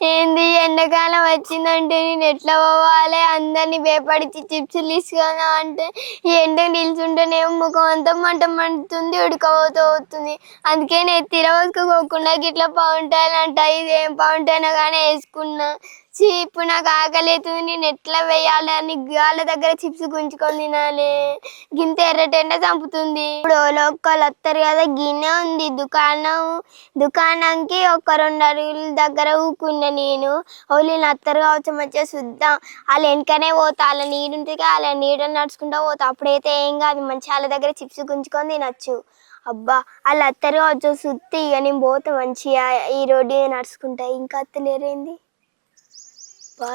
ఏంది ఎండాకాలం వచ్చిందంటే నేను ఎట్లా పోవాలి? అందరినీ భయపడిచి చిప్సులు తీసుకున్నా అంటే ఈ ఎండ నిల్చుంటేనేమో ముఖం అంతా మండుతుంది, ఉడకపోతుంది. అందుకే నేను తిరగోసుకోకుండా గిట్లా పౌంటైన్ అంట, ఇదేం పౌంటైన్ కానీ వేసుకున్నా. ఇప్పుడు నాకు ఆకలి అవుతుంది, నేను ఎట్లా వేయాలి అని గాళ్ళ దగ్గర చిప్స్ గుంజుకొని తినాలి. గింత ఎర్రటెండ చంపుతుంది. ఇప్పుడు ఒక్కళ్ళు వస్తారు కదా, గిన్నె ఉంది దుకాణంకి ఒక 2 అడుగుల దగ్గర ఊకున్నా నేను. వాళ్ళు అత్తరు కావచ్చు, మంచిగా చూద్దాం. వాళ్ళ వెనకనే పోతా, వాళ్ళ నీడుంటుంది, వాళ్ళ నీడ నడుచుకుంటా పోతా. అప్పుడైతే ఏం కాదు, మంచిగా వాళ్ళ దగ్గర చిప్స్ గుంజుకొని తినచ్చు. అబ్బా వాళ్ళు అత్తరు కావచ్చు, సుత్తి ఇక నేను పోతా మంచిగా ఈ రోడ్డు నడుచుకుంటా. ఇంకా అత్తలేరేంది,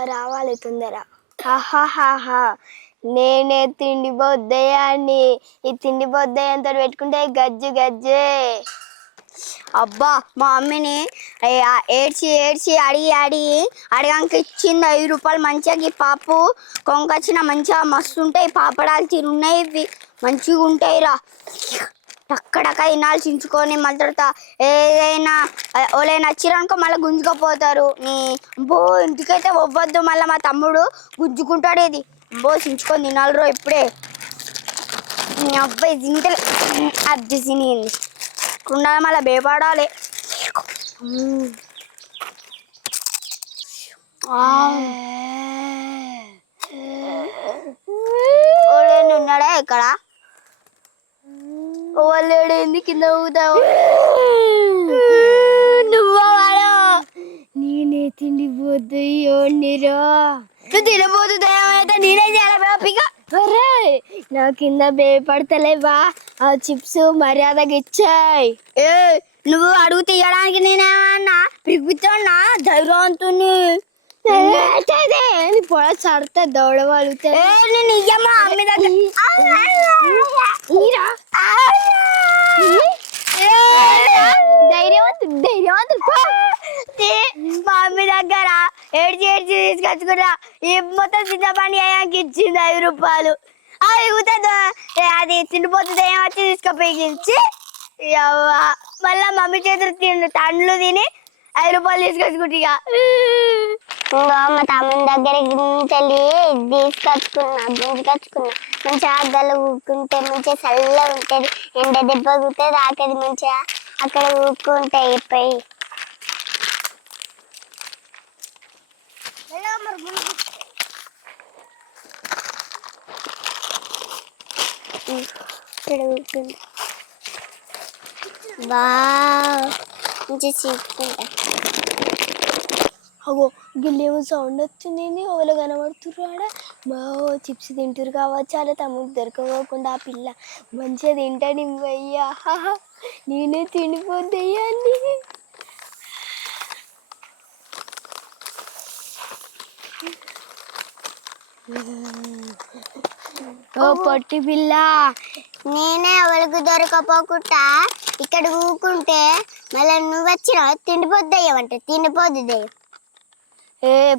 రావాలి తొందర. ఆహాహాహా, నేనే తిండి బొద్దయాన్ని. ఈ తిండి బొద్దయంతో పెట్టుకుంటే గజ్జు గజ్జే. అబ్బా మా మమ్మీని ఏడ్చి ఏడ్చి అడిగాక ఇచ్చింది 5 రూపాయలు. మంచిగా ఈ పాపు కొంకొచ్చిన మంచిగా మస్తు ఉంటాయి, పాపడాలు తిరున్నాయి, ఇవి మంచిగా ఉంటాయిరా. టక్కడక్క ఇన్నాళ్ళు చించుకొని మళ్ళీ తర్వాత ఏదైనా వాళ్ళైనా వచ్చిరనుకో మళ్ళీ గుంజుకపోతారు. బో ఇంటికైతే ఒవ్వద్దు, మళ్ళీ మా తమ్ముడు గుంజుకుంటాడు. ఇది బో చించుకొని తినాలిరో ఇప్పుడే. నీ అబ్బాయి తింటే అది తినేది ఉండాలి, మళ్ళీ భయపడాలి. ఉన్నాడా ఇక్కడ? వాళ్ళేడేంది కింద ఊగుతావు? నువ్వా వాడు? నేనే తిండి పోతాయిరా. నువ్వు తినబోతుంది ఏమైతే నేనే చేయాలి. నా కింద భయపడతలేవా? ఆ చిప్స్ మర్యాదగా ఇచ్చాయి. నువ్వు అడుగు తీయడానికి నేనేమన్నా పిలిపిస్తున్నా ధైర్యవంతుని. పొడ చడితే దౌడవాలుతా. నేను ఇయ్యమ్మా అమ్మి దగ్గర. మా అమ్మి దగ్గర ఏడ్చి ఏడ్చి తీసుకొచ్చుకున్నా. ఈ మొత్తం చిన్న పని అయ్యాక ఇచ్చింది 5 రూపాయలు. అవి అది తిండిపోతుంది ఏమొచ్చి తీసుకుపోయించి మళ్ళా మమ్మీ చేతులు తండ్లు తిని 5 రూపాయలు తీసుకొచ్చుకుంటా. ఇంకా మా తమ్ముని దగ్గరికి తీసుకొచ్చుకున్నా మంచిగా ఆగలు ఊక్కుంటే మంచిగా చల్లగా ఉంటుంది, ఎండ దెబ్బ కుట్టే రాకది మంచిగా అక్కడ ఊక్కుంటాయి పోయి. బా మంచిగా చీపుకుంటా. అగో గిల్లేమో సౌండ్ వచ్చింది, ఎవరు కనబడుతుర్రాడా? మా చిప్స్ తింటురు కావచ్చు, అలా తమ్ముడు దొరకపోకుండా ఆ పిల్ల మంచిగా తింటాను అయ్యా. నేనే తిండిపోద్దయ్యా అన్ని. ఓ పొట్టి పిల్ల, నేనే ఎవరికి దొరకపోకుండా ఇక్కడ ఊకుంటే మళ్ళీ నువ్వు వచ్చినా తిండిపోద్దయ్యమంటే తిండిపోద్దు దయ్యం.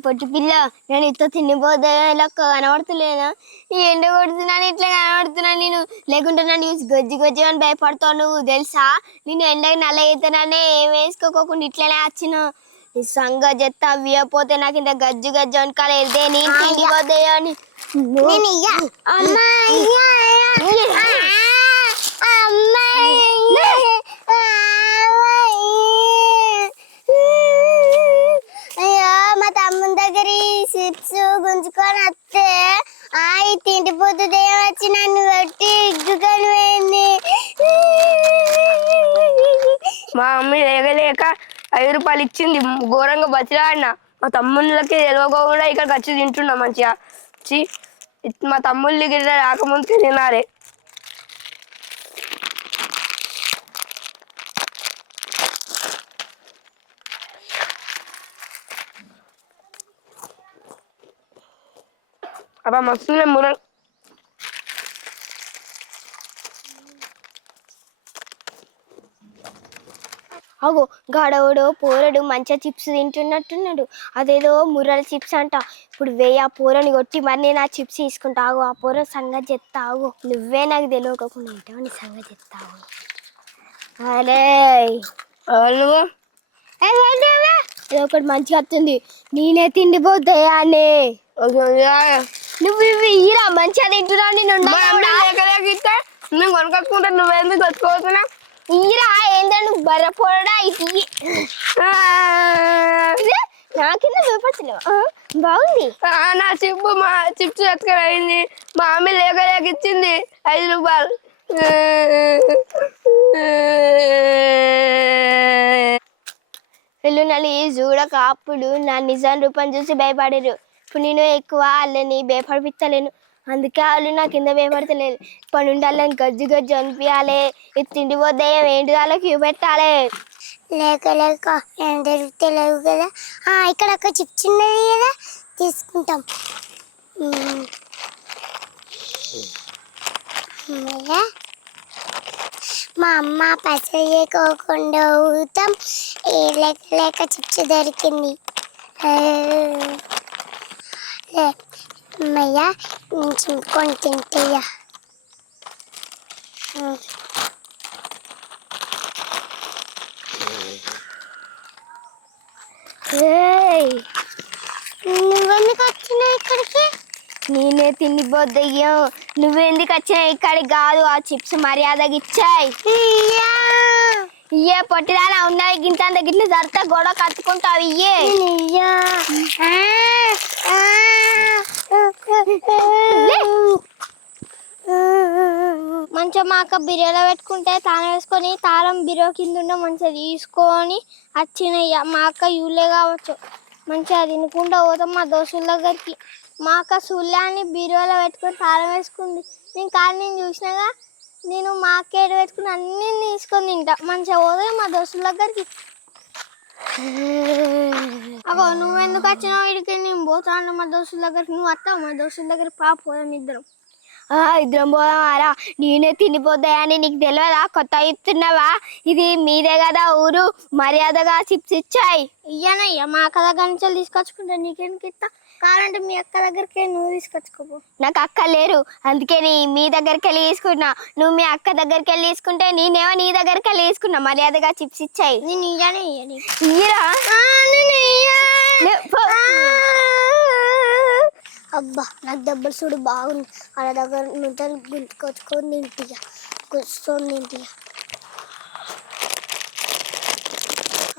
పొట్టి పిల్ల, నేను ఇట్లా తినిపోద్దా ఇలా కనబడుతులేదా? ఈ ఎండ కొడుతున్నాను ఇట్లా కనబడుతున్నాను నేను, లేకుంటే నన్ను చూసి గజ్జి గజ్జి అని భయపడతావు నువ్వు తెలుసా? నేను ఎండకి నల్ల అవుతాననే ఏం వేసుకోకుండా ఇట్లనే వచ్చిన. ఈ సంగ చెత్త అవ్వకపోతే నాకు ఇంత గజ్జు గజ్జు అనుకోవాలి. వెళ్తే నేను తిండిపోద్దాయా అని. మా తమ్ముని దగ్గర చిప్స్ గుంజుకొని వస్తే తిండిపోతుంది ఏమొచ్చి నన్ను బట్టి ఇగ్గుకొని పోయింది. మా మమ్మీ లేక 5 రూపాయలు ఇచ్చింది, ఘోరంగా బతిలాడినా. మా తమ్ముళ్ళకి తెలియకుండా ఇక్కడికి వచ్చి తింటున్నా మంచిగా. మా తమ్ముళ్ళ గిట్ల రాకముందుకే తినాలి. అబ్బా మస్తు ముర. అగో గడవుడు పోరడు మంచిగా చిప్స్ తింటున్నట్టున్నాడు. అదేదో ముర్రల చిప్స్ అంట. ఇప్పుడు ఆ పోరని కొట్టి మరి నేను ఆ చిప్స్ తీసుకుంటావు. ఆ పోర సంగతి చెప్తావు. నువ్వే నాకు తెలియకుండా ఏంటో నీ సంగతి చెప్తావు. అరే నువ్వు ఇది ఒకటి మంచిగా వస్తుంది. నేనే తిండిపోతాయానే. నువ్వు ఇవి ఇరా మంచిగా తింటున్నా. నేను ఇస్తే నేను కొనుకొచ్చుకుంటా, నువ్వేందుకు తెచ్చుకోవచ్చునా? ఇరా ఏంటంటే నువ్వు బర్ర పొరడా ఇది నా కింద చూపట్లేవా? బాగుంది. నా చిప్స్ ఎత్తుకరైంది. మా అమ్మ లేక ఇచ్చింది 5 రూపాయలు. వీళ్ళు నన్ను చూడక అప్పుడు నా నిజాం రూపం చూసి భయపడారు. ఇప్పుడు నేను ఎక్కువ వాళ్ళని భయపడిపించలేను, అందుకే వాళ్ళు నా కింద భయపడతలేదు. ఇప్పుడు నుండి వాళ్ళని గజ్జు గజ్జు అనిపించాలి. ఇది తిండిపోద్దాం ఏంటి వాళ్ళకి చూపెట్టాలి. లేక లేక ఏం తెలియదు కదా. ఇక్కడ ఒక చిప్స్ ఉన్నది కదా, తీసుకుంటాం. మా అమ్మ పసలు చేయకోకుండా ఊతాం. లేక లేక చిప్స్ దొరికింది. అమ్మయ్య చింపుకొని తింటయ్యా. నువ్వెందుకు వచ్చినావు ఇక్కడికి? నేనే తిండిపోద్దయ్యాం. నువ్వెందుకు వచ్చినావు ఇక్కడికి? కాదు, ఆ చిప్స్ మర్యాదగా ఇచ్చాయి. ఇయ్యే పొట్టిదాలా ఉన్నాయి. గింత గిట్ల జరత గొడవ కట్టుకుంటావు. ఇయ్యే మంచిగా మా అక్క బిర్యాలో పెట్టుకుంటే తాళం వేసుకొని తాళం బిర్యా కింద ఉండే మంచిగా తీసుకొని వచ్చినాయ్యా. మా అక్క యూలే కావచ్చు. మంచిగా తినుకుంటా పోతాం మా దోస్తుల దగ్గరికి. మా అక్క సుల్లాన్ని బీరువాలో పెట్టుకొని తాళం వేసుకుంది. నేను చూసినాగా, నేను మా అక్క ఏడు పెట్టుకుని అన్నీ తీసుకొని తింటా. మంచిగా పోతే మా దోస్తుల దగ్గరికి. అగో నువ్వెందుకు వచ్చినావు ఇడికి? నేను పోతాను మా దోస్తుల దగ్గరికి. నువ్వు వస్తావు మా దోస్తుల దగ్గరికి? పోదాం ఇద్దరం. ఇద్దరం పోదామారా? నేనే తిండిపోద్దాయని నీకు తెలియదా? కొత్త ఇస్తున్నావా? ఇది మీదే కదా ఊరు, మర్యాదగా చిప్స్ ఇచ్చాయి. ఇయ్యనయ్యా, మా అక్క దగ్గర నుంచి తీసుకొచ్చుకుంటా. నీకెందుకు ఇస్తా? కావాలంటే మీ అక్క దగ్గరికి నువ్వు తీసుకొచ్చుకోపో. నాకు అక్క లేరు, అందుకే మీ దగ్గరికి వెళ్ళి తీసుకున్నా. నువ్వు మీ అక్క దగ్గరికి వెళ్ళి తీసుకుంటే నేనేమో నీ దగ్గరికి వెళ్ళి తీసుకున్నా. మర్యాదగా చిప్స్ ఇచ్చాయి. నేను ఇయ్యనే ఇయ్యరా? అబ్బా నాకు దెబ్బలు చూడు బాగుంది. వాళ్ళ దగ్గర నుంచి గుంతుకొచ్చుకొని తింటియా, కూర్చొని తింటియా.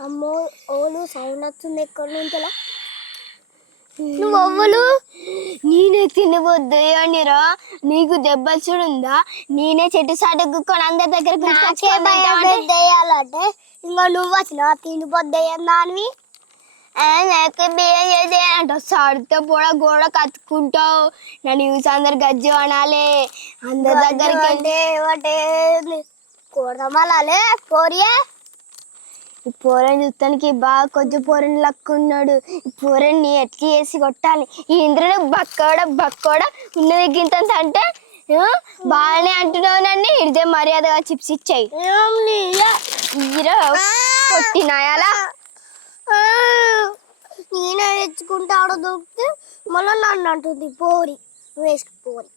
అమ్మో ఓలు సౌండ్ వస్తుంది ఎక్కడ నుంచలా. నువ్వు అవ్వలు నేనే తినబోద్దయ్యానిరా. నీకు దెబ్బలు చూడుందా? నేనే చెట్టు సాటు గుక్కొని అందరి దగ్గర దెయ్యాలంటే ఇంకా నువ్వు వచ్చిన తినిపోద్దయ్యాన్ని. అంట సడితే పొడ గోడ కత్తుకుంటావు. నన్ను చూసి అందరు గజ్జి అనాలి. అందరి దగ్గరికి కొడదామాలే పోరియా. ఈ పోరని చూస్తానికి బాగా కొంచెం పోరని లక్కు ఉన్నాడు. ఈ పోరని ఎట్లా చేసి కొట్టాలి? ఈ ఇంద్రుడు బక్కోడ ఉన్నది గింత అంటే బాగానే అంటున్నావు. నన్ను ఇదే మర్యాదగా చిప్స్ ఇచ్చాయి. కొట్టినాయాలా? నేనే తెచ్చుకుంటే ఆడ దొరికితే మళ్ళీ నన్ను అంటుంది పోరి వేసుకుపోరి.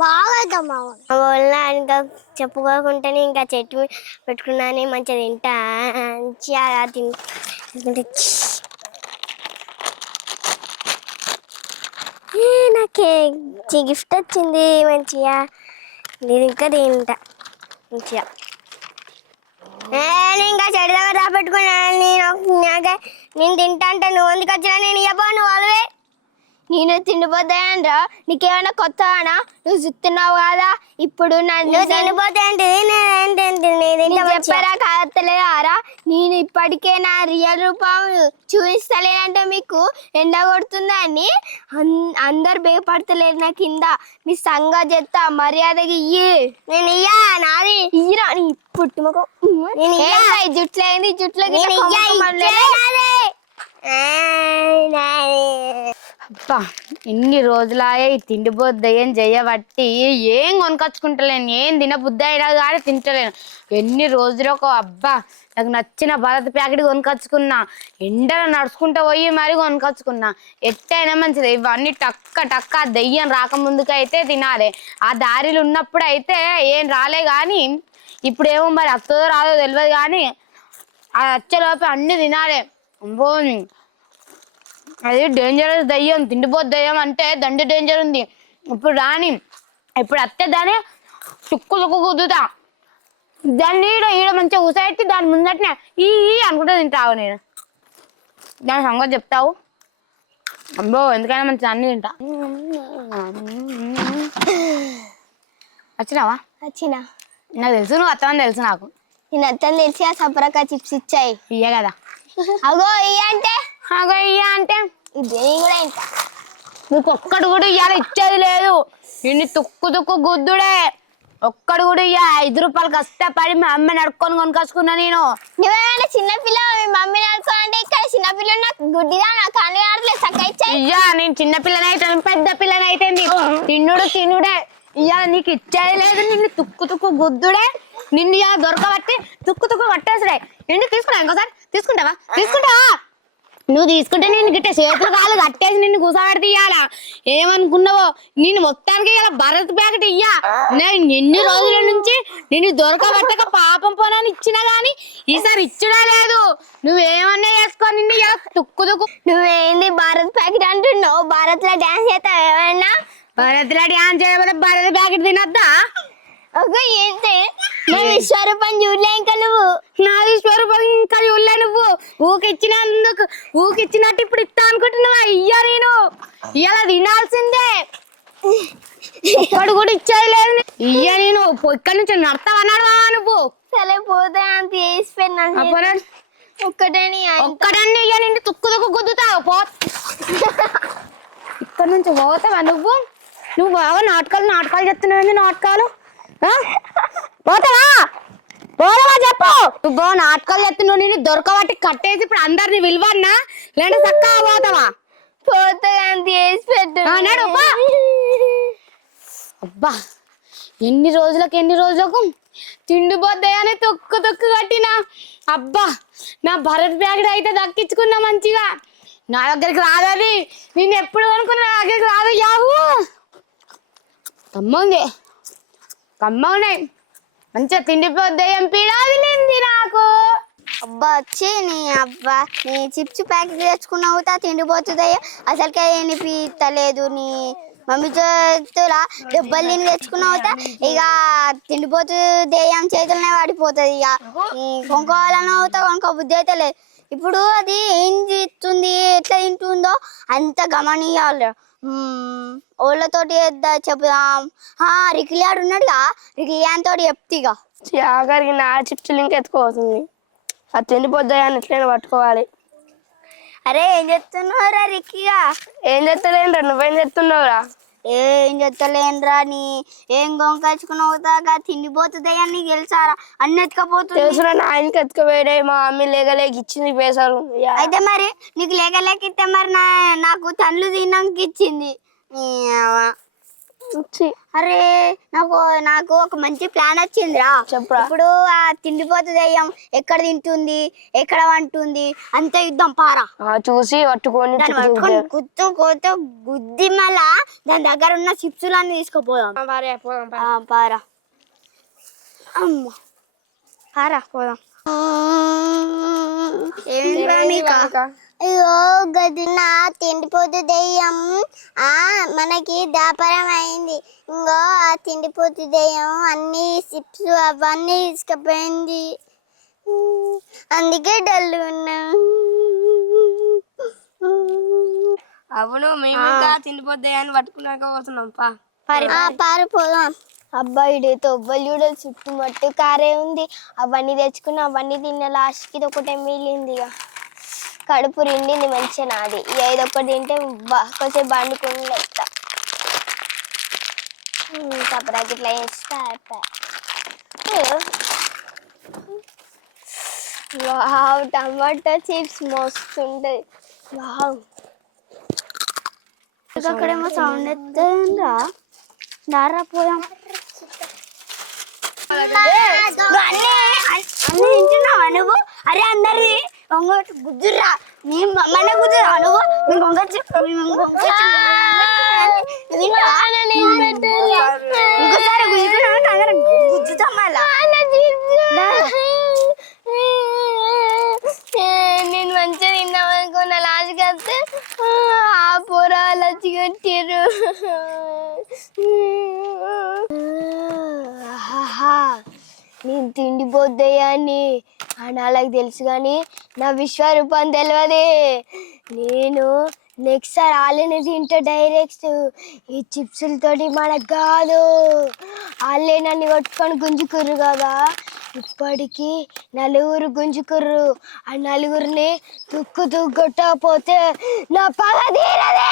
బాగా అవుతాం మా వల్ల ఇంకా చెప్పుకోకుండానే ఇంకా చెట్టు పెట్టుకున్నాను. మంచిగా తింటా మంచిగా తింటే నాకే గిఫ్ట్ వచ్చింది మంచిగా. నేను ఇంకా తింటా మంచిగా. ఇంకా చెడు దగ్గర రాబెట్టుకున్నాను. నేను తింటా అంటే నువ్వు ఎందుకు వచ్చినా? నేను ఇవ్వబో, నువ్వు అదే. నేను తిండిపోతాయనరా? నీకేమైనా కొత్తనా? నువ్వు చూస్తున్నావు కదా ఇప్పుడు. నన్ను చెప్పారా కాదలేదారా? నేను ఇప్పటికే నా రియల్ రూపం చూపిస్తలేనంటే మీకు ఎండ కొడుతుందని అందరు భయపడతలేరు నా కింద. మీ సంగ చెత్త మర్యాదగా ఇయ్యి. నేను ఇయ్యా నాది ఇయ్యరా? నీ పుట్టి ముఖం జుట్లు అయింది. జుట్లో అబ్బా ఎన్ని రోజులాయే ఈ తిండిపోద్దయ్యం చెయ్యబట్టి ఏం కొనుకొచ్చుకుంటలేను. ఏం తినబుద్ధి అయినా కానీ తింటలేను. ఎన్ని రోజులకు అబ్బా నాకు నచ్చిన భారత్ ప్యాకెట్ కొనుకొచ్చుకున్నా. ఎండలో నడుచుకుంటూ పోయి మరి కొనుకొచ్చుకున్నా. ఎట్టయినా మంచిది. ఇవన్నీ టక్క దెయ్యం రాకముందుకైతే తినాలి. ఆ దారిలో ఉన్నప్పుడు అయితే ఏం రాలే కానీ ఇప్పుడేమో మరి అత్తదో రాదో తెలియదు కానీ అది వచ్చేలోపు అన్ని తినాలి. అబ్బో అది డేంజరస్ దయ్యం, తిండిపోతు దయ్యం అంటే దండి డేంజర్ ఉంది. ఇప్పుడు రాని ఇప్పుడు అత్తే దాన్ని చుక్కు కుదుతా దాన్ని ఈడ మంచిగా ఉసాయిట్టి దాని ముందటనే ఈ అనుకుంటే తింటావు. నేను దాని సంగతి చెప్తావు. అబ్బో ఎందుకైనా మంచి అన్ని తింటా. వచ్చినావా? వచ్చిన నాకు తెలుసు నువ్వు వస్తావని తెలుసు నాకు. నేను అత్తని తెలిసి ఆ సపరక చిప్స్ ఇచ్చాయి. ఇయ్య కదా. అగో ఇయ్య అంటే అగో ఇయ్య అంటే ఇదే కూడా ఇంకా నీకు ఒక్కడు కూడా ఇయ్యాల ఇచ్చేది లేదు. ఇన్ని తుక్కు గుద్దుడే. ఒక్కడు కూడా ఇయ్య. 5 రూపాయలు కష్టపడి మా అమ్మ నడుకొని కొనుకొచ్చుకున్నా నేను. నువ్వేమైనా చిన్నపిల్ల మీ మమ్మీ నడుకోవాలంటే ఇక్కడ చిన్నపిల్ల నాకు గుడ్డిదా నాకు అన్ని ఆడలేదు చక్క ఇచ్చాయి. ఇయ్యా నేను చిన్న పిల్లనైతే పెద్ద పిల్లనైతే తినుడే. ఇయ్యా నీకు ఇచ్చేది లేదు. నిన్ను తుక్కు గుద్దుడే. నిన్ను ఇలా దొరకబట్టి తుక్కు కట్టేసిడే. ఎందుకు తీసుకున్నావు? ఇంకోసారి తీసుకుంటావా? నువ్వు తీసుకుంటే నేను గిట్ట చేతులు కాళ్ళు కట్టేసి నిన్ను కూసాబెడితే ఇయ్యాలా? ఏమనుకున్నావో నేను మొత్తానికి ఇలా భరత్ ప్యాకెట్ ఇయ్యా. నేను ఎన్ని రోజుల నుంచి నిన్ను దొరకబట్టక పాపం పోనని ఇచ్చినా గానీ ఈసారి ఇచ్చడా లేదు. నువ్వేమన్నా చేసుకో. నిన్ను ఇలా తుక్కు నువ్వేంది భారత్ ప్యాకెట్ అంటున్నావు? భారత్ లో డాన్స్ చేస్తావు ఏమైనా? భరత్ లో డ్యాన్స్ చేయకపోతే భరత్ ప్యాకెట్ తినద్దా? ఒక ఏంటి నేను విశ్వరూపం చూడలే ఇంకా నువ్వు. నాది స్వరూపం ఇంకా చూడలే నువ్వు. ఊకిచ్చినట్టు ఇప్పుడు ఇస్తా అనుకుంటున్నావా? ఇయ్యా నేను ఇలా తినాల్సిందే. ఒక్కడు కూడా ఇచ్చేది లేదు. ఇయ్యా నేను ఇక్కడి నుంచి నడతావన్నాడు నువ్వు. సరే పోతే అంత వేసిపోయినా ఒక్కటని ఒక్కడన్ని ఇయ్యా నిన్ను తుక్కు గుద్దుతావు. ఇక్కడి నుంచి పోతావా నువ్వు? నువ్వు బాగా నాటకాలు చెప్తున్నావు. నాటకాలు పోతావా చెప్పు. నువ్వు నాటకాలు చెప్తున్నావు. నేను దొరకబట్టి కట్టేసి ఇప్పుడు అందరిని విలువన్నా లేదంటే చక్కగా పోతావా? పోతే అంత వేసి పెట్టు. అబ్బా ఎన్ని రోజులకు తిండిపోద్దాయని తొక్కు కట్టినా. అబ్బా నా భరత్ ప్యాకెట్ అయితే దక్కించుకున్నా మంచిగా. నా దగ్గరికి రాదని నేను ఎప్పుడు అనుకున్నా. నా దగ్గరికి రాదు. యావు కమ్మవున్నాయి మంచిగా తిండిపోద్దాయం పీడాదిలింది నాకు. అబ్బా వచ్చి నీ అబ్బా నీ చిప్స్ ప్యాకెట్ తెచ్చుకున్నావు తిండిపోతుందయ్యా. అసలుకే ఏమి పీతలేదు. నీ మమ్మీ చేతులా దెబ్బలు తిని తెచ్చుకున్నావు ఇక తిండిపోతు దెయ్యం చేతులనే పడిపోతుంది. ఇక కొనుక్కోవాలని అవుతా కొనుక్కో బుద్ధి అయితే లేదు. ఇప్పుడు అది ఏం తింటుంది ఎట్లా తింటుందో అంత గమనియాలి. ఓళ్ళతోటి చెప్పుదాం. రికిలియాడు ఉన్నాడుగా, రికిలియాన్తోటి చెప్తిగా. ఆఖరికి నా చిప్స్ లింక్ ఎత్తుకోతుంది. అది తిండిపోద్దాయని ఎట్లయినా పట్టుకోవాలి. అరే ఏం చెప్తున్నావురా రిక్కిగా? ఏం చెప్తలేనురా, నువ్వేం చెప్తున్నావురా? ఏం చెప్తలేనురా. నీ ఏం గొంకచ్చుకున్నావుతాగా తిండిపోతుందయ్యా నీకు తెలుసారా? అన్ని ఎత్తుకపోతుంది. తెలుసురా, నా ఆయనకి ఎత్తుకపోయాడే. మా మమ్మీ లేక ఇచ్చింది పైసలు. అయితే మరి నీకు లేక ఇస్తే మరి నాకు తన్లు తిన్నాక ఇచ్చింది. అరే నాకు ఒక మంచి ప్లాన్ వచ్చిందిరా. చెప్పరా. ఇప్పుడు ఆ తిండిపోతుంది అయ్యాం ఎక్కడ తింటుంది ఎక్కడ వంటుంది అంత యుద్ధం పారా చూసి పట్టుకొని గుద్ది మళ్ళా దాని దగ్గర ఉన్న చిప్సులన్నీ తీసుకుపోదాం. పారా అమ్మ పారా పోదాం. అయ్యో గది నా తిండిపోతు దెయ్యం మనకి దాపరం అయింది. ఇంకో ఆ తిండిపోతు దెయ్యం అన్ని చిప్స్ అవన్నీ తీసుకుపోయింది. అందుకే డల్ ఉన్నాం. అవును మేము తిండిపోద్దాయని పట్టుకున్నాక పోతున్నాం. పారిపోదాం. అబ్బాయి తొవ్వలు చూడాలి చుట్టుమట్టు కారే ఉంది. అవన్నీ తెచ్చుకుని అవన్నీ తిన్న లాస్ట్కి ఇది ఒకటే మిగిలింది. ఇక కడుపు నిండింది మంచిగా నాది. ఈ 5 ఒక్కటి తింటే కొంచెం బండుకుని వస్తా. తప్పరాకి ఇట్లా వేస్తా వావ్ టమాటో చిప్స్ మస్తు ఉంటుంది. వావ్ అక్కడేమో సౌండ్ ఎత్తుందా. దారా పోదాం. అన్ని తింటున్నావా నువ్వు? అరే అందరిది గుద్దురా నీ మన గుద్దురా నువ్వు. ఇంకోసారి గుద్దుతాం మళ్ళా. నేను మంచిగా తిన్నా పోతే ఆ పొరాలు వచ్చి కట్టారు. నేను తిండిపోద్దయ్యాన్ని అని వాళ్ళకి తెలుసు, కానీ నా విశ్వరూపం తెలియదే. నేను నెక్స్ట్ సారి వాళ్ళని తింటా డైరెక్ట్. ఈ చిప్సులతోటి మనకు కాదు, వాళ్ళే నన్ను కొట్టుకొని గుంజుకుర్రు కదా. ఇప్పటికీ 4 గుంజుకుర్రు. ఆ 4 తుక్కు కొట్టకపోతే నా పగ తీరదే.